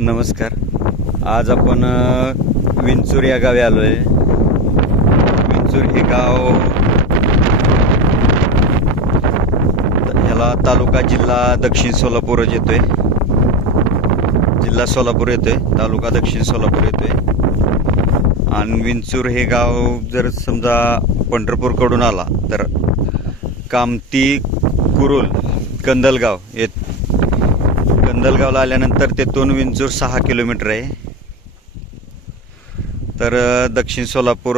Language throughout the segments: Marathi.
नमस्कार. आज आपण विंचूर या गावी आलो आहे विंचूर हे गाव ह्याला तालुका जिल्हा दक्षिण सोलापूर येतोय. जिल्हा सोलापूर येतोय तालुका दक्षिण सोलापूर येतोय. आणि विंचूर हे गाव जर समजा पंढरपूरकडून आला तर कामती कुरुल कंदलगाव येत चंदलगावला आल्यानंतर तेथून विंचूर सहा किलोमीटर आहे. तर दक्षिण सोलापूर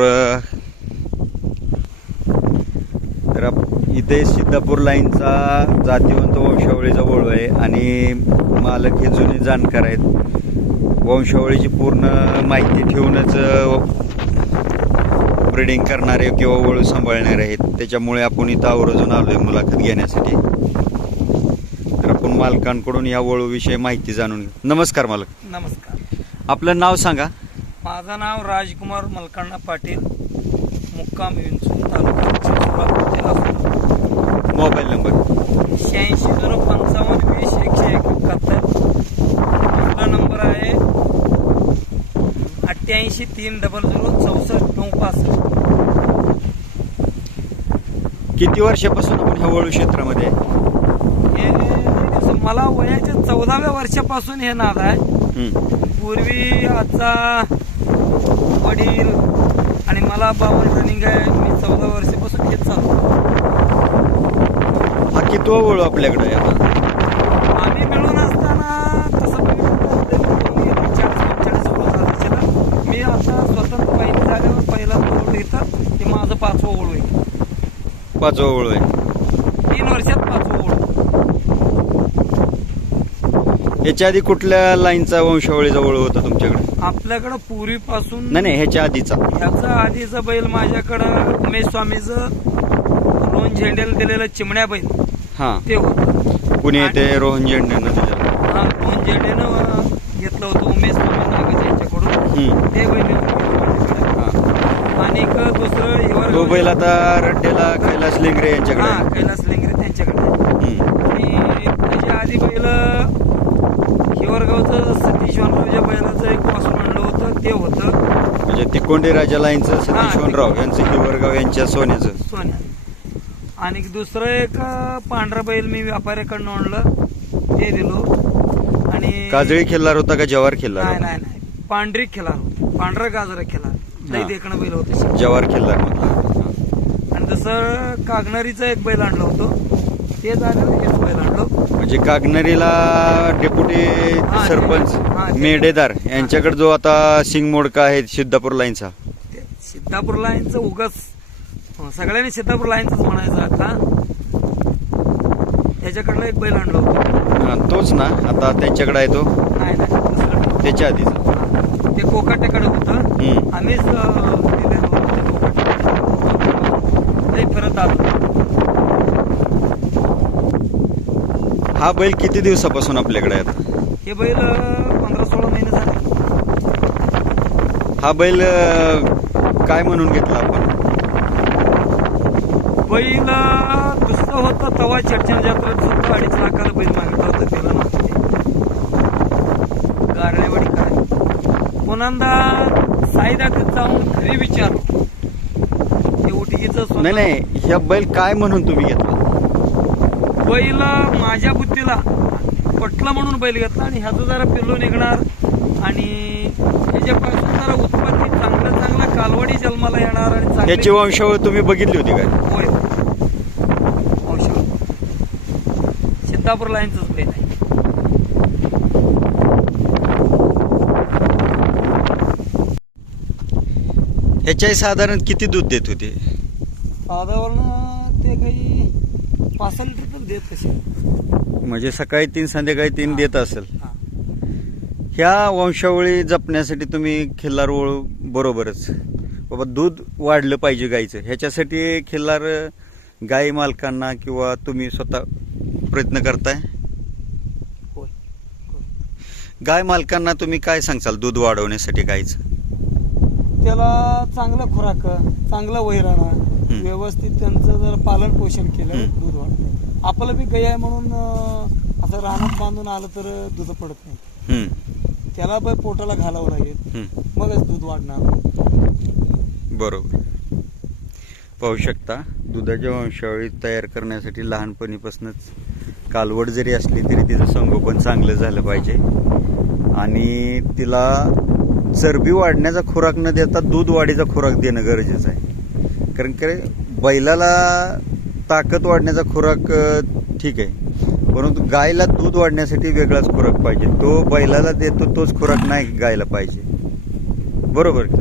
तर इथे सिद्धापूर लाईनचा जातीवंत वंशावळीचा ओळू आहे आणि मालक हे जुने जाणकार आहेत. वंशावळीची पूर्ण माहिती ठेवूनच ब्रिडिंग करणारे किंवा वळू सांभाळणारे आहेत. त्याच्यामुळे आपण इथं आवर्जून आलो आहे मुलाखत घेण्यासाठी. मालकांकडून या वळूविषयी माहिती जाणून घेऊ. नमस्कार मालक. नमस्कार. आपलं नाव सांगा. माझं नाव राजकुमार मलकांना पाटील मुक्काम विंचूर तालुका सोलापूर जिल्हा सोलापूर. Mobile number. शहाऐंशी झिरो पंचावन्न वीस एकशे एकाहत्तर. आपला नंबर आहे अठ्ठ्याऐंशी तीन डबल झिरो चौसष्ट नऊ पासष्ट. किती वर्षापासून आपण ह्या वळू क्षेत्रामध्ये आहे? मला वयाच्या चौदाव्या वर्षापासून हे नाद आहे. पूर्वी आजचा वडील आणि मला बावन रनिंग आहे. मी चौदा वर्षापासून हेच चालू हा कितवा वळू आपल्याकडे आता? आम्ही मिळून असताना तसं चाळीस झाली मी आता स्वतंत्र पहिली झाल्यावर पहिला ओळख इथं ते माझं पाचवं ओळू आहे. पाचवा वळू आहे तीन वर्षात पाचवं ओळू ह्याच्या आधी कुठल्या लाईनचा वंशावळीचा वळू होता तुमच्याकडे आपल्याकडं पूर्वीपासून नाही नाही ह्याच्या आधीचा ह्याचा आधीचा बैल माझ्याकडं उमेश स्वामीचं रोहन झेंडेला दिलेलं चिमण्या बैल हा ते होतं पुणे येथे रोहन झेंडेनं दिलेला हा रोहन झेंडेनं अं, घेतलं होतं उमेश स्वामी नागज यांच्याकडून हम्म. ते बैल. हा. आणि एक दुसरं हिवर तो बैल आता रड्डेला कैलास लेंगरे यांच्याकडे हा आहे. कैलास लेंगरे त्यांच्याकडे हम्म. आणि त्याच्या आधी बैल हिवरगावचं सतीश वनरावच्या बैलाचं एक वासून आणलं होतं ते होतं. म्हणजे तिकोंडे राजा लाईनचं हा, सतीश वनराव यांचं हिवरगाव यांच्या सोन्याचं? सोन्या. आणि दुसरं एक पांढरा बैल मी व्यापाऱ्याकडनं आणलं ते दिलो. आणि काजळी खिल्लार होता का जवार खिल्लार नाही होता? नाही नाही. पांढरी खेळा पांढरा गाजरा खेळा लई हा. देखणं बैल होतं जवार खिल्लार होता. आणि जसं कागणारीचं एक बैल आणलं होतं ते झालं. म्हणजे कागनरीला डेप्युटी हा, सरपंच हा, मेडेदार यांच्याकडे जो आता सिंग मोडका आहे सिद्धापूर लाईनचा. सिद्धापूर लाईनचं उगाच अं, सगळ्यांनी सिद्धापूर लाईनच म्हणायचं आता. त्याच्याकडलं एक बैल आणलं होतं. हा, तोच ना. आता त्यांच्याकडे आहे तो. नाही त्याच्या आधीचा. हा, ते कोकाट्याकडे होतं. आम्हीच कोकाट्याकडे फिरत आलो हा बैल किती दिवसापासून आपल्याकडे आहे? आता हे बैल पंधरा सोळा महिने झाले. हा बैल अं, काय म्हणून घेतला आपण? बैल अं, दुसरं होतं तवा चर्चन जत्रेत सुद्धा अडीच लाखाला बैल मागितलं होतं त्याला नव्हतं गारळेवाडी काय? पुन्हा साईदातीत जाऊन घरी विचारलो हे नाही नाही ह्या बैल काय म्हणून तुम्ही घेतला? बैल माझ्या बुद्धीला पटलं म्हणून बैल घेतला आणि ह्याचं जरा पिल्लू निघणार. आणि ह्याच्यापासून जरा उत्पत्ती चांगलं चांगलं कालवडी जन्माला येणार आणि याची वंशावळ तुम्ही बघितली होती काय? होय. औषध सिद्धापूर लाईनच बैल आहे. ह्याच्याही साधारण किती दूध देत होते? साधारण ते काही पाच लिटर देत म्हणजे सकाळी तीन संध्याकाळी तीन देत असेल. हा. ह्या वंशावळी जपण्यासाठी तुम्ही खिल्लार वळू बरोबरच. बाबा दूध वाढलं पाहिजे गाईचं. ह्याच्यासाठी खिल्लार गाई मालकांना किंवा तुम्ही स्वतः प्रयत्न करताय? होय. गाय मालकांना तुम्ही काय सांगचाल दूध वाढवण्यासाठी गाईचं? त्याला चांगलं खुराक चांगलं वैराणं व्यवस्थित त्यांचं जर पालन पोषण केलं. दूध वाढतं आपलं बी गाय आहे म्हणून अं, असं रानात बांधून आलं तर दूध पडत नाही. हम्म. त्याला पण पोटाला घालावं लागेल. हम्म. मगच दूध वाढणार. बरोबर. पाहू शकता दुधाच्या वंशावळी तयार करण्यासाठी लहानपणीपासूनच कालवड जरी असली तरी तिचं संगोपन चांगलं झालं पाहिजे. आणि तिला चरबी वाढण्याचा खुराक न देता दूध वाढीचा खुराक देणं गरजेचं आहे. कारण की बैलाला ताकद वाढण्याचा खुराक ठीक आहे. परंतु गायला दूध वाढण्यासाठी वेगळाच खुराक पाहिजे. तो बैलाला देतो तोच खुराक नाही गायला पाहिजे. बरोबर की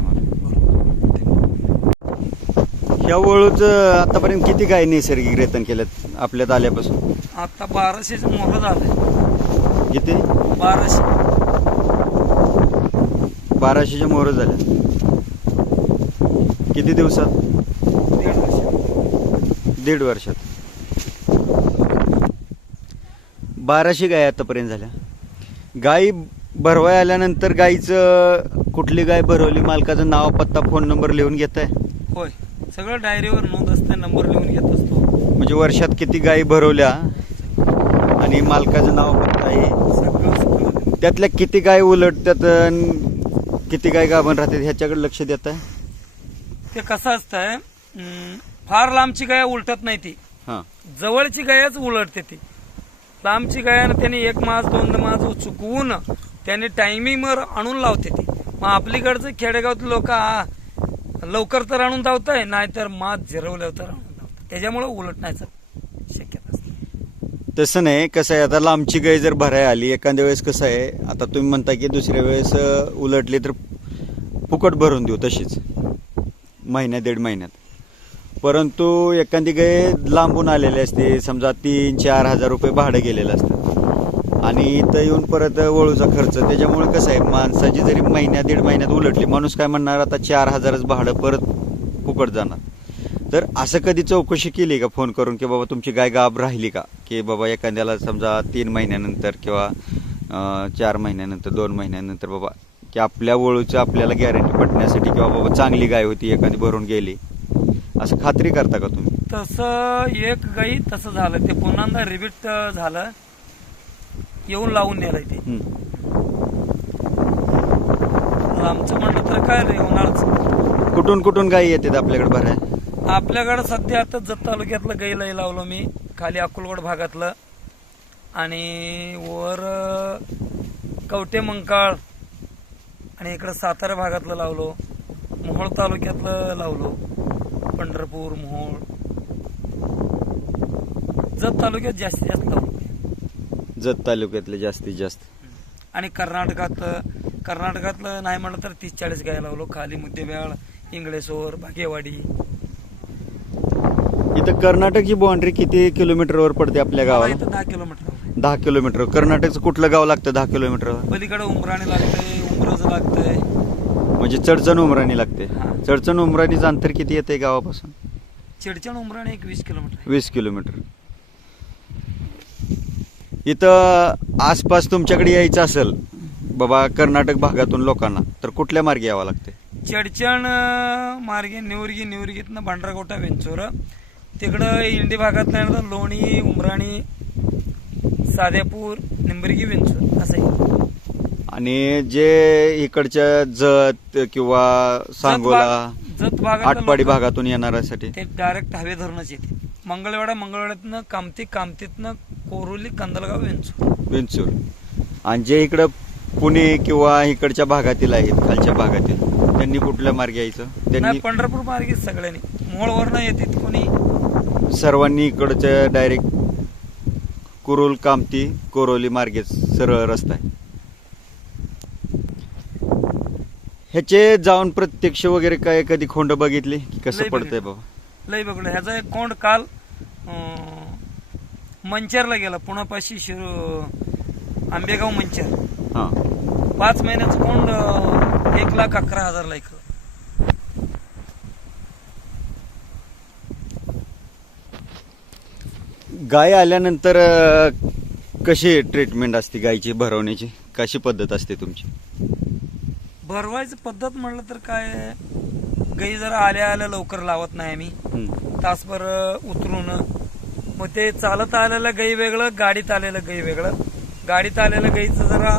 ह्या वळूच आतापर्यंत किती गाय नैसर्गिक रेतन केल्यात आपल्यात आल्यापासून? आता बाराशेच मोठं झालंय. किती? बाराशे. बाराशेच्या मोहर झाल्या किती दिवसात? दीड वर्षात. बाराशे गाय आतापर्यंत झाल्या. गाई भरवाय आल्यानंतर गाईचं कुठली गाय भरवली? मालकाचं नाव पत्ता फोन नंबर लिहून घेत आहे होय. सगळं डायरीवर नोंद असते नंबर लिहून घेत असतो. म्हणजे वर्षात किती गायी भरवल्या आणि मालकाचं नाव पत्ता आहे त्यातल्या किती गाय उलटतात किती गाय गाभण राहतात? ह्याच्याकडे लक्ष देत आहे ते कसं असतंय फार लांबची गाय उलटत नाही ती. हां. जवळची गायच उलटते ती. लांबची गायानं त्याने एक मास दोन मास चुकवून त्याने टायमिंगवर आणून लावते ती. मग आपलीकडचं खेडेगावातले लोक लवकर तर आणून धावताय नाहीतर मास जिरवल्यावर तर आणून धावतात त्याच्यामुळे उलटण्याचं शक्यता असते. तसं नाही कसं आहे आता लांबची गाय जर भराय आली एखाद्या वेळेस कसं आहे आता तुम्ही म्हणता की दुसऱ्या वेळेस अं, उलटली तर फुकट भरून देऊ तशीच. महिन्यात दीड महिन्यात. परंतु एखादी गाय लांबून आलेली असते समजा तीन चार हजार रुपये भाडं गेलेलं असतं. आणि इथं येऊन परत वळूचा खर्च त्याच्यामुळे कसं आहे माणसाची जरी महिन्यात दीड महिन्यात उलटली माणूस काय म्हणणार आता चार हजारच भाडं परत फुकट जाणार. तर असं कधी चौकशी केली का फोन करून की बाबा तुमची गाय गाब राहिली का? की बाबा एखाद्याला समजा तीन महिन्यानंतर किंवा चार महिन्यानंतर दोन महिन्यानंतर बाबा की आपल्या वळूचं आपल्याला गॅरंटी पटण्यासाठी किंवा बाबा चांगली गाय होती एखादी भरून गेली असं खात्री करता का तुम्ही? तसं एक गाई तसं झालं. ते पुन्हा रिपीट झालं. येऊन लावून नेलंय ते. आमचं म्हणलं तर काय रे उन्हाळच कुठून कुठून गायी येतात आपल्याकडे भराय आपल्याकडं सध्या आता जत तालुक्यातलं गाईलाही लावलं मी. खाली अकोलगड भागातलं. आणि वर अं, कवटे मंकाळ आणि इकडं सातारा भागातलं लावलो. मोहोळ तालुक्यातलं लावलो. पंढरपूर मोहोळ. जत तालुक्यात जास्तीत जास्त जत तालुक्यातले जास्तीत जास्त. आणि कर्नाटकातलं कर्नाटकातलं नाही म्हणलं तर तीस चाळीस गाय लावलो. खाली मुद्देब्याळ इंगळेश्वर बागेवाडी. इथं कर्नाटक ही बाउंड्री किती किलोमीटरवर पडते आपल्या गावाला? इथं दहा किलोमीटर. दहा किलोमीटर कर्नाटकचं कुठलं गाव लागतं दहा किलोमीटरवर पलीकडे उमराणे लागतंय उमरज लागतंय. म्हणजे चडचण उमराणी लागते. हा. चडचण उमराणीचं अंतर किती येते गावापासून? चिडचण उमराणे एक वीस किलोमीटर आहे. वीस किलोमीटर. इथं आसपास तुमच्याकडे यायचं असेल बाबा कर्नाटक भागातून लोकांना तर कुठल्या मार्गे यावं लागते? चिडचण अं, मार्गे निवर्गी निवर्गीतनं भांडरागोटा वेंचोर. तिकडं इंडी भागात नाही तर लोणी उमराणी साधेपूर निंबर्गी वेंचूर असं आहे. आणि जे इकडच्या जत किंवा सांगोला जत भागात आटपाडी भागातून येणाऱ्यासाठी ते डायरेक्ट हवे धरूनच येते. मंगळवेढा मंगळवेढ्यातनं कामती कामतीतनं कोरोली कंदलगाव वेंचूर. विंचूर. आणि जे इकडं पुणे किंवा इकडच्या भागातील आहेत खालच्या भागातील त्यांनी कुठल्या मार्गे यायचं? नाही त्यांनी पंढरपूर मार्गे सगळ्यांनी. मोळवरनं येतात कोणी. सर्वांनी इकडच्या डायरेक्ट कुरुल कामती कोरोली मार्गे सरळ रस्ता आहे. ह्याचे जाऊन प्रत्यक्ष वगैरे काय कधी खोंड बघितली? की कसं लय पडतंय बघितलं. बाबा? लय बघलं ह्याचा एक कोंड काल अं, मंचरला गेला. पुण्यापाशी शिरू आंबेगाव मंचर. हा. पाच महिन्याचं कोंड अं, एक लाख अकरा हजारला ऐकलं गाय आल्यानंतर अं, कशी ट्रीटमेंट असते गायची भरवण्याची? कशी पद्धत असते तुमची? भरवायचं पद्धत म्हणलं तर काय? गाई जरा आल्या आल्या लवकर लावत नाही आम्ही. तासभर उतरून. मग ते चालत आलेलं गाई वेगळं गाडीत आलेलं गाई वेगळं. गाडीत आलेलं गाईचं जरा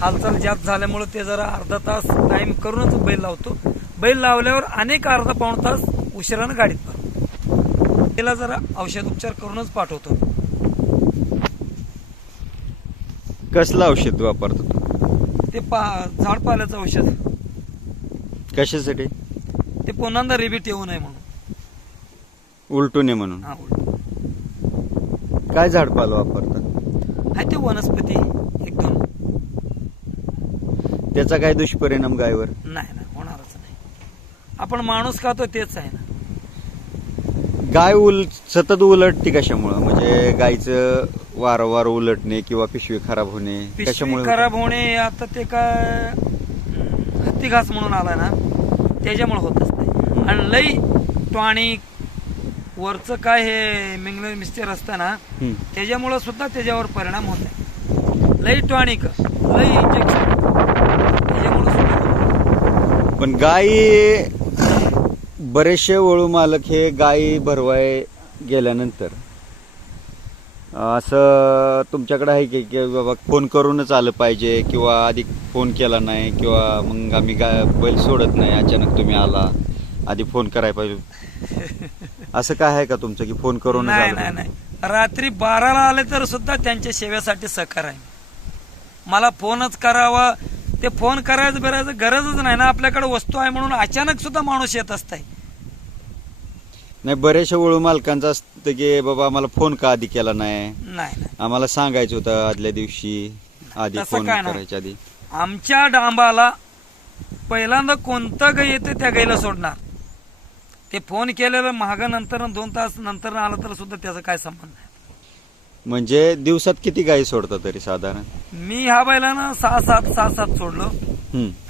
हालचाल जास्त झाल्यामुळे ते जरा अर्धा तास टाइम करूनच बैल लावतो. बैल लावल्यावर अनेक अर्धा पाऊण तास उशिरानं गाडीत भरतो त्याला जरा औषध उपचार करूनच पाठवतो. कसलं औषध वापरतो तू पा झाड पाल्याचं औषध. कशासाठी? ते पुन्हा रिबीट येऊ नये म्हणून. उलटू नये म्हणून. हा उलट. काय झाडपाला वापरतात? आहे ते वनस्पती एक दोन त्याचा काय दुष्परिणाम गायवर? नाही ना होणारच नाही. आपण माणूस खातो तेच आहे ना. गाय उल सतत उलटते कशामुळं? म्हणजे गायचं वारंवार उलटणे किंवा पिशवी खराब होणे पिशवी कशामुळे खराब होणे आता ते काय हत्ती घास म्हणून आला ना त्याच्यामुळे होत असते आणि लई टॉनिक वरचं काय हे मिंगल मिस्टेर असतं ना हम्म. त्याच्यामुळं सुद्धा त्याच्यावर परिणाम होत आहे लई टॉनिक लई इंजेक्शन त्याच्यामुळं सुद्धा. होतं. पण गाय बरेचसे वळू मालक हे गायी भरवाय गेल्यानंतर. असं तुमच्याकडे आहे की की बाबा फोन करूनच आलं पाहिजे किंवा आधी फोन केला नाही किंवा मग आम्ही गाय बैल सोडत नाही अचानक तुम्ही आला आधी फोन करायला पाहिजे. असं काय आहे का तुमचं की फोन करूनच नाही नाही? नाही. रात्री बाराला आले तर सुद्धा त्यांच्या सेवेसाठी सहकार आहे. मला फोनच करावा ते फोन करायचं बिरायचं गरजच नाही ना. आपल्याकडे वस्तू आहे म्हणून अचानक सुद्धा माणूस येत असताय. नाही बरेचशा वळू मालकांचं असतं की बाबा आम्हाला फोन का आधी केला नाही? नाही आम्हाला सांगायचं होतं आदल्या दिवशी. आधी तसं फोन काय नाही. करायच्या आधी. आमच्या डांबाला पहिल्यांदा कोणतं गाय येते त्या गाईला सोडणार. ते फोन केलेलं महाग नंतर दोन तास नंतर आलं तर सुद्धा त्याचा काय संबंध नाही. म्हणजे दिवसात किती गायी सोडता तरी साधारण? मी ह्या बैलानं सहा सात सहा सात सोडलो.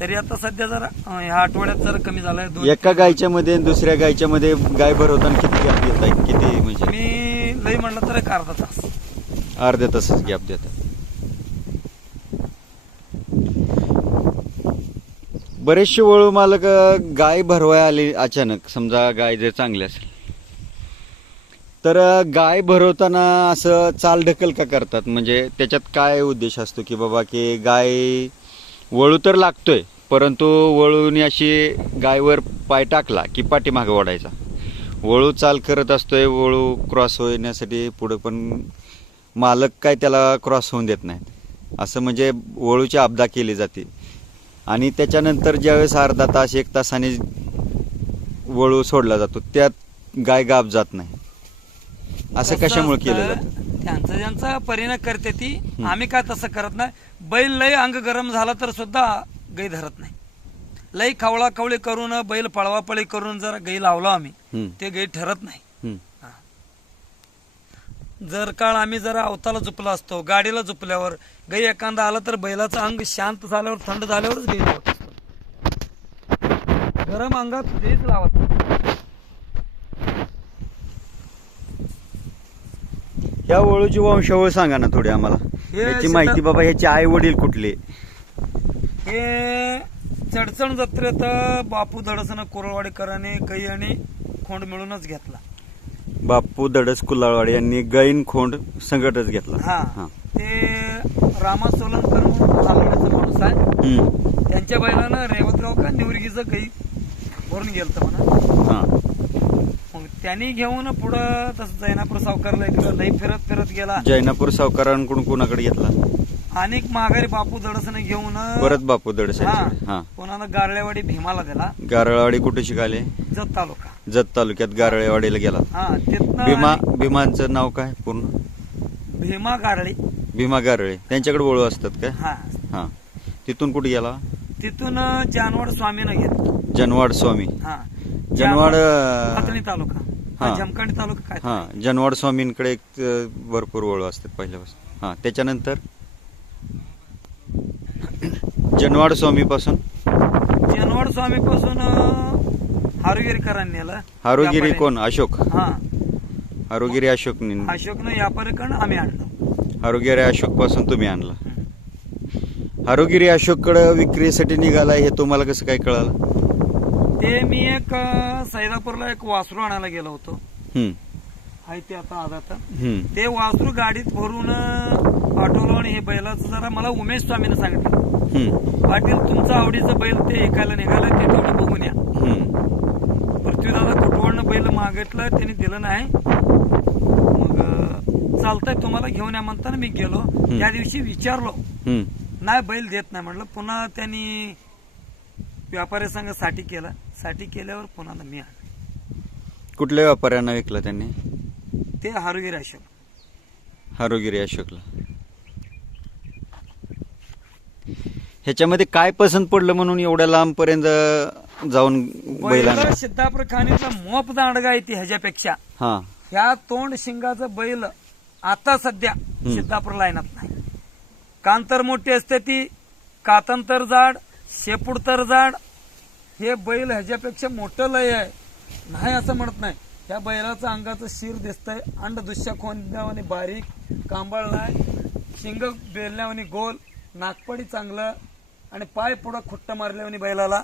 तरी आता सध्या जरा अं, ह्या आठवड्यात जरा कमी झालाय दोन एका गायच्या मध्ये आणि दुसऱ्या गायच्या मध्ये गाय भरवताना किती गॅप घेताय किती म्हणजे? मी लई म्हणलं तर एक अर्धा तास. अर्ध्या तासच गॅप देतात बरेचसे वळू मालक अं, गाय भरवाय आली अचानक. समजा गाय जर चांगली असेल. तर गाय भरवताना असं चाल ढकल का करतात? म्हणजे त्याच्यात काय उद्देश असतो की बाबा की गाय वळू तर लागतोय परंतु वळूने अशी गायवर पाय टाकला की पाठीमागं ओढायचा. वळू चाल करत असतोय वळू क्रॉस होण्यासाठी पुढं पण मालक काय त्याला क्रॉस होऊन देत नाहीत. असं म्हणजे वळूची आपदा केली जाते. आणि त्याच्यानंतर ज्यावेळेस अर्धा तास एक तासाने वळू सोडला जातो त्यात गाय गाप जात नाही. असं कसं कशामुळे केलं असतं, जातं? त्यांचं ज्यांचा परिणाम करते ती आम्ही काय तसं करत नाही? बैल लय अंग गरम झाला तर सुद्धा गाई धरत नाही. लई खवळा खवळी करून बैल पळवापळी करून जर गाई लावलो आम्ही हम्म, ते गाई ठरत नाही. हम्म. जर काळ आम्ही जरा अवताला झुपलो असतो गाडीला झुपल्यावर गाई एखादा आला तर बैलाचं अंग शांत झाल्यावर थंड झाल्यावरच गाई लावत असतो. गरम अंगात गाईच लावत नाही. ह्या वळूची वंशावळ सांगा ना थोडी आम्हाला. हे याची माहिती बाबा ह्याचे आई वडील कुठले? हे चडचण जत्रेत बापू धडसन कोरवाडेकरांनी गाई आणि खोंड मिळूनच घेतला. बापू दडस कुलाळवाडी यांनी गाईन खोंड संकटच घेतला. हा. हा. ते रामा सोलनकर म्हणून चालवण्याचा माणूस आहे. हम्म, त्यांच्या बैलानं रेवतगाव का निवडगीचं गाई भरून गेलं म्हणा. हा. त्यांनी घेऊन पुढं तसं जैनापूर सावकारला इकडं लई फिरत फिरत गेला. जैनापूर सावकारांकडून कुणाकडे घेतला? अनेक माघारी बापू धडसने घेऊन परत बापू दडस हा कोणाला गारळेवाडी भीमाला दिला. गारळवाडी कुठे शिकाले? जत तालुका. जत तालुक्यात गारळेवाडीला गेला. हा तिथनं भीमा भीमांचं नाव काय पूर्ण? भीमा गारळी. भीमा गारळे. त्यांच्याकडे वळू असतात काय हा. हा. तिथून कुठे गेला? तिथून जानवाड स्वामीनं घेतलं जनवाड स्वामी. हा. जनवाड तालुका. हा हा. जमखंडी तालुका काय हा जनवाड स्वामींकडे एक अं, भरपूर वळू असतात पहिल्यापासून. हा त्याच्यानंतर जनवाड स्वामी पासून जनवाड स्वामी पासून हारुगिरीकरांनी नेलं. हारोगिरी व्यापारी- कोण? अशोक. हा. हारोगिरी अशोक अशोकनं व्यापारीकडनं आम्ही आणलं. हारोगिरी अशोकपासून तुम्ही आणला. हारोगिरी अशोककडे विक्रीसाठी निघालाय हे तुम्हाला कसं काय कळालं? ते मी एक सैदापूरला एक वासरू आणायला गेलो होतो. हम्म, आहे ते आता आज आता हम्म, ते वासरू गाडीत भरून पाठवलं आणि हे बैलाचं जरा मला उमेश स्वामीनं सांगितलं. हम्म, पाटील तुमचं आवडीचं बैल ते ऐकायला निघालं ते तेवढं बघून या. हम्म. पृथ्वीदादा कुटवळनं बैल मागितलं त्यांनी दिलं नाही. मग अं, चालतंय तुम्हाला घेऊन या म्हणताना मी गेलो. त्या दिवशी विचारलो. हम्म. नाही बैल देत नाही म्हटलं पुन्हा त्यांनी व्यापारी संघसाठी केलं. साठी केल्यावर पुन्हा मी आणलं कुठल्या व्यापाऱ्यांना विकलं त्यांनी? ते हारुगिरी अशोक. हारोगिरी अशोकला. ह्याच्यामध्ये काय पसंत पडलं म्हणून एवढ्या लांबपर्यंत जाऊन बैलांना? बैल सिद्धापूर खाणीचा मोप दांडगा येते ह्याच्यापेक्षा. हा. ह्या तोंड शिंगाचं बैल आता सध्या सिद्धापूर लाईनात नाही. कान तर मोठी असते ती कातन तर जाड शेपूड तर जाड हे बैल ह्याच्यापेक्षा मोठं लय आहे. नाही असं म्हणत नाही. ह्या बैलाचं अंगाचं शिर दिसतंय. अंड दुष्या खोंद्यावानी बारीक कांबळ नाही. शिंग बेलण्यावानी गोल. नागपडी चांगलं. आणि पाय पुढं खुट्ट मारल्यावानी बैलाला.